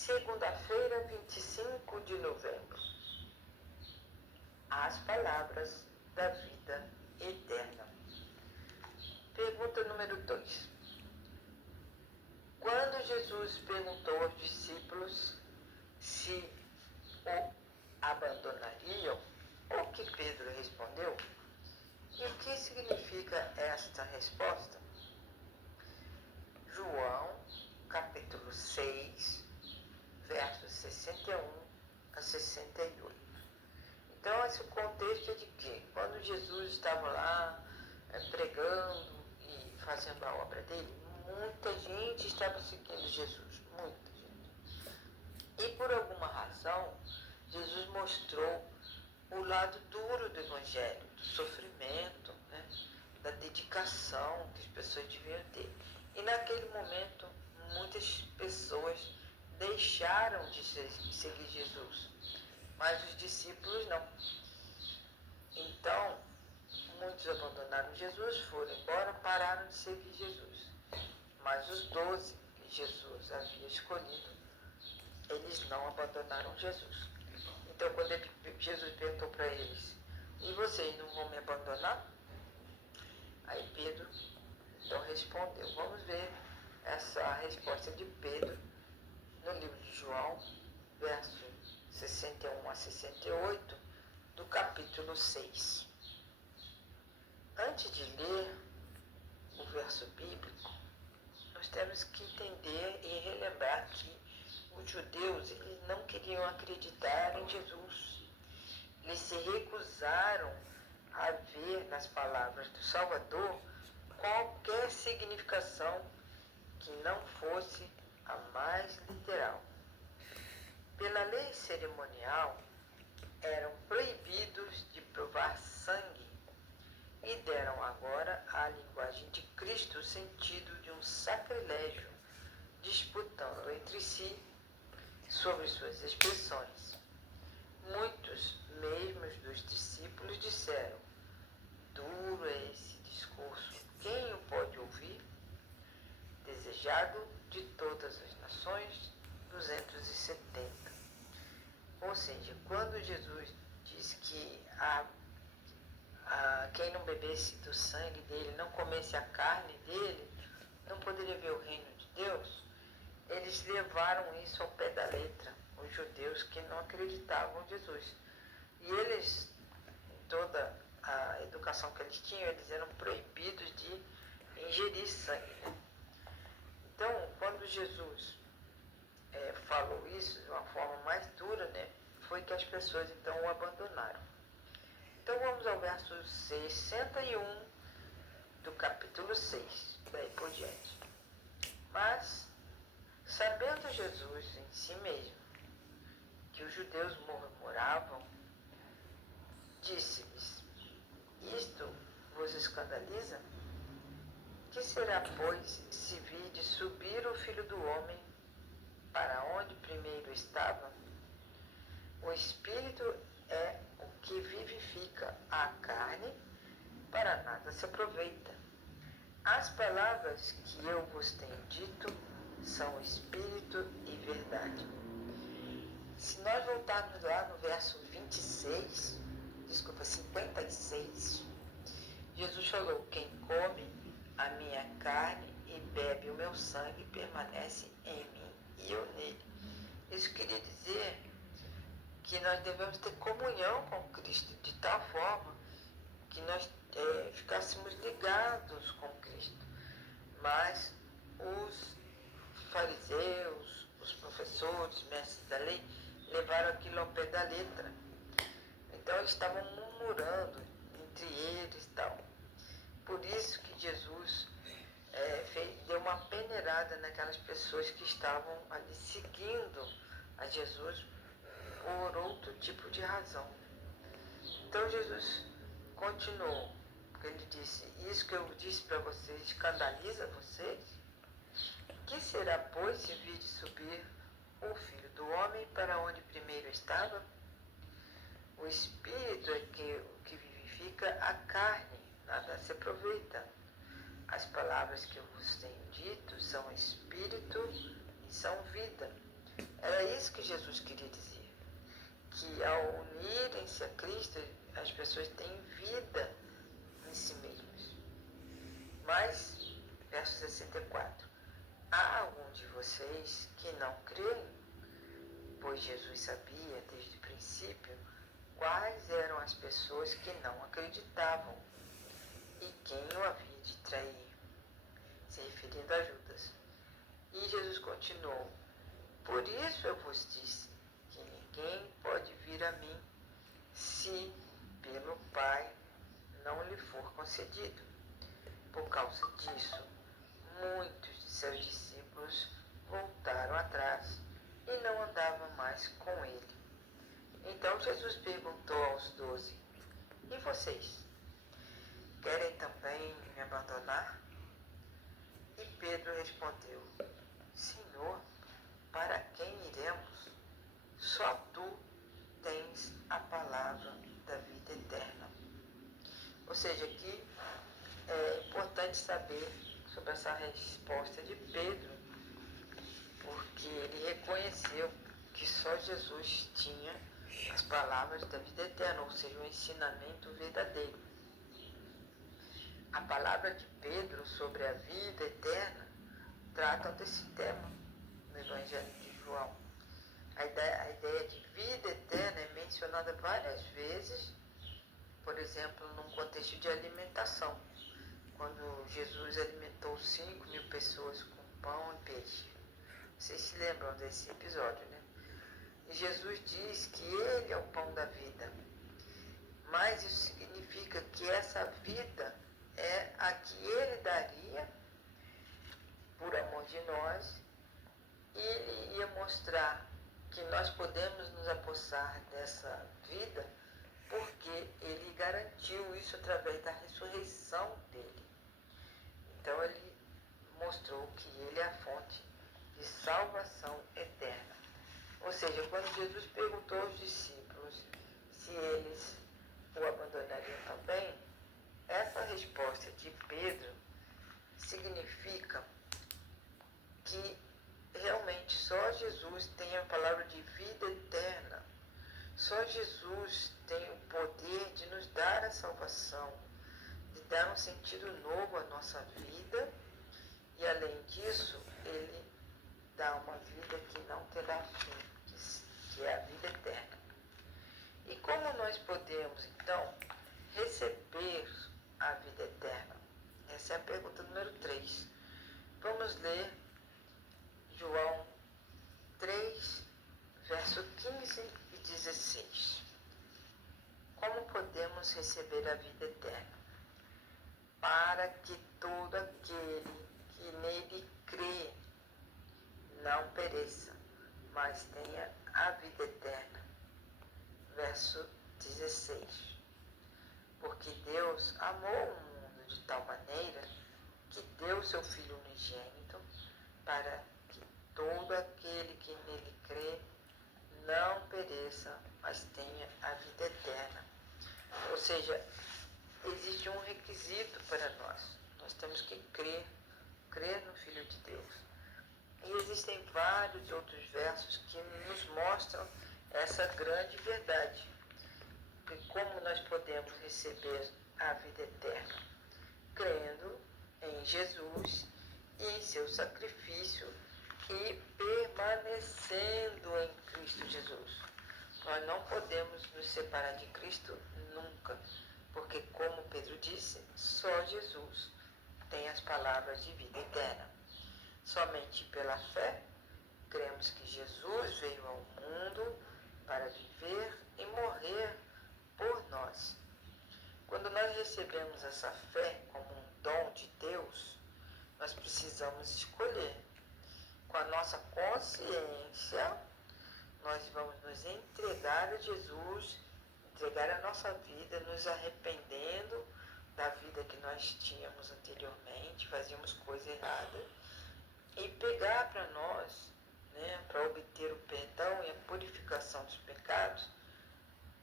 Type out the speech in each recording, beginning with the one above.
Segunda-feira, 25 de novembro. As palavras da vida eterna. Pergunta número 2. Quando Jesus perguntou aos discípulos se o abandonariam, o que Pedro respondeu? E o que significa esta resposta? João, capítulo 6, versos 61 a 68. Então, esse contexto é de que, quando Jesus estava lá pregando e fazendo a obra dele, muita gente estava seguindo Jesus, muita gente. E por alguma razão, Jesus mostrou o lado duro do Evangelho, do sofrimento, né? Da dedicação que as pessoas deviam ter. E naquele momento, muitas pessoas deixaram de seguir Jesus, mas os discípulos não. Então, muitos abandonaram Jesus, foram embora, pararam de seguir Jesus. Mas os 12 que Jesus havia escolhido, eles não abandonaram Jesus. Então, quando Jesus perguntou para eles, e vocês não vão me abandonar? Aí Pedro então respondeu. Vamos ver essa resposta de Pedro no livro de João, verso 61 a 68, do capítulo 6. Antes de ler o verso bíblico, nós temos que entender e relembrar que os judeus eles não queriam acreditar em Jesus. Eles se recusaram a ver nas palavras do Salvador qualquer significação que não fosse a mais literal. Pela lei cerimonial, eram proibidos de provar sangue e deram agora à linguagem de Cristo o sentido de um sacrilégio, disputando entre si sobre suas expressões. Muitos, mesmo dos discípulos, disseram: duro é esse discurso, quem o pode ouvir? Desejado de todas as nações, 270. Ou seja, quando Jesus diz que quem não bebesse do sangue dele, não comesse a carne dele, não poderia ver o reino de Deus, eles levaram isso ao pé da letra, os judeus que não acreditavam em Jesus. E eles, em toda a educação que eles tinham, eles eram proibidos de ingerir sangue. Então, quando Jesus falou isso de uma forma mais dura, né, foi que as pessoas então o abandonaram. Então vamos ao verso 61 do capítulo 6, daí por diante. Mas, sabendo Jesus em si mesmo que os judeus murmuravam, disse-lhes: isto vos escandaliza? Que será, pois, se virdes subir o Filho do Homem para onde primeiro estava? O Espírito é o que vivifica, a carne para nada se aproveita. As palavras que eu vos tenho dito são Espírito e verdade. Se nós voltarmos lá no verso 56, Jesus falou: quem come a minha carne e bebe o meu sangue permanece em mim e eu nele. Isso queria dizer que nós devemos ter comunhão com Cristo de tal forma que nós ficássemos ligados com Cristo. Mas os fariseus, os professores, mestres da lei, levaram aquilo ao pé da letra. Então eles estavam murmurando entre eles e tal. Por isso que Jesus deu uma peneirada naquelas pessoas que estavam ali seguindo a Jesus por outro tipo de razão. Então Jesus continuou, porque ele disse: isso que eu disse para vocês escandaliza vocês? Que será, pois, se virdes subir o Filho do Homem para onde primeiro estava? O Espírito é o que vivifica, a carne nada se aproveita. As palavras que eu vos tenho dito são Espírito e são vida. Era isso que Jesus queria dizer, que ao unirem-se a Cristo, as pessoas têm vida em si mesmas. Mas, verso 64, há algum de vocês que não creem? Pois Jesus sabia desde o princípio quais eram as pessoas que não acreditavam e quem o havia de trair, se referindo a Judas. E Jesus continuou: por isso eu vos disse que ninguém pode vir a mim se pelo Pai não lhe for concedido. Por causa disso, muitos de seus discípulos voltaram atrás e não andavam mais com ele. Então Jesus perguntou aos 12: e vocês? Querem também me abandonar? E Pedro respondeu: Senhor, para quem iremos? Só tu tens a palavra da vida eterna. Ou seja, aqui é importante saber sobre essa resposta de Pedro, porque ele reconheceu que só Jesus tinha as palavras da vida eterna, ou seja, o ensinamento verdadeiro. A palavra de Pedro sobre a vida eterna trata desse tema no Evangelho de João. A ideia de vida eterna é mencionada várias vezes, por exemplo, num contexto de alimentação, quando Jesus alimentou 5.000 pessoas com pão e peixe. Vocês se lembram desse episódio, né? E Jesus diz que Ele é o pão da vida, mas isso significa que essa vida é a que Ele daria por amor de nós, e Ele ia mostrar que nós podemos nos apossar dessa vida porque Ele garantiu isso através da ressurreição dele. Então Ele mostrou que Ele é a fonte de salvação eterna. Ou seja, quando Jesus perguntou aos discípulos se eles o abandonariam também, essa resposta de Pedro significa que realmente só Jesus tem a palavra de vida eterna. Só Jesus tem o poder de nos dar a salvação, de dar um sentido novo à nossa vida, e além disso, Ele dá uma vida que não terá fim, que é a vida eterna. E como nós podemos, então, receber a vida eterna? Essa é a pergunta número 3. Vamos ler João 3, verso 15 e 16. Como podemos receber a vida eterna? Para que todo aquele que nele crê não pereça, mas tenha a vida eterna. Verso 16. Porque Deus amou o mundo de tal maneira que deu seu Filho unigênito para que todo aquele que nele crê não pereça, mas tenha a vida eterna. Ou seja, existe um requisito para nós. Nós temos que crer no Filho de Deus. E existem vários outros versos que nos mostram essa grande verdade. E como nós podemos receber a vida eterna? Crendo em Jesus e em seu sacrifício e permanecendo em Cristo Jesus. Nós não podemos nos separar de Cristo nunca, porque, como Pedro disse, só Jesus tem as palavras de vida eterna. Somente pela fé, cremos que Jesus veio ao mundo para viver e morrer por nós. Quando nós recebemos essa fé como um dom de Deus, nós precisamos escolher. Com a nossa consciência, nós vamos nos entregar a Jesus, entregar a nossa vida, nos arrependendo da vida que nós tínhamos anteriormente, fazíamos coisa errada, e pegar para nós, para obter o perdão e a purificação dos pecados,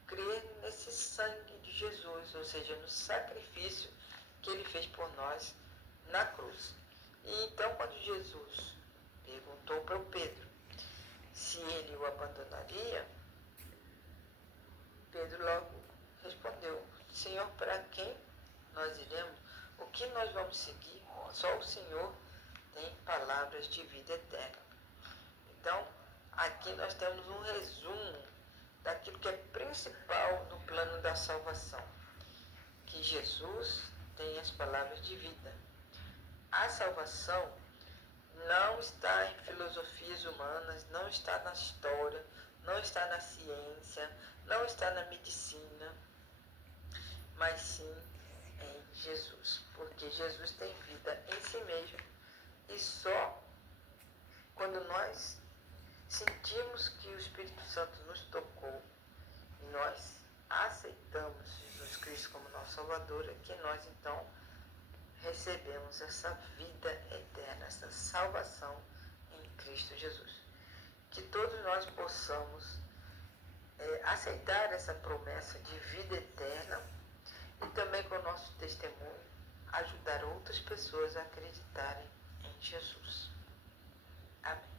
crer nesse sangue de Jesus, ou seja, no sacrifício que Ele fez por nós na cruz. E então, quando Jesus perguntou para o Pedro se ele o abandonaria, Pedro logo respondeu: Senhor, para quem nós iremos? O que nós vamos seguir? Só o Senhor tem palavras de vida eterna. Então, aqui nós temos um resumo daquilo que é principal no plano da salvação, que Jesus tem as palavras de vida. A salvação não está em filosofias humanas, não está na história, não está na ciência, não está na medicina, mas sim em Jesus, porque Jesus tem vida em si mesmo e só quando nós sentimos que o Espírito Santo nos tocou e nós aceitamos Jesus Cristo como nosso Salvador, é que nós então recebemos essa vida eterna, essa salvação em Cristo Jesus. Que todos nós possamos aceitar essa promessa de vida eterna e também com o nosso testemunho ajudar outras pessoas a acreditarem em Jesus. Amém.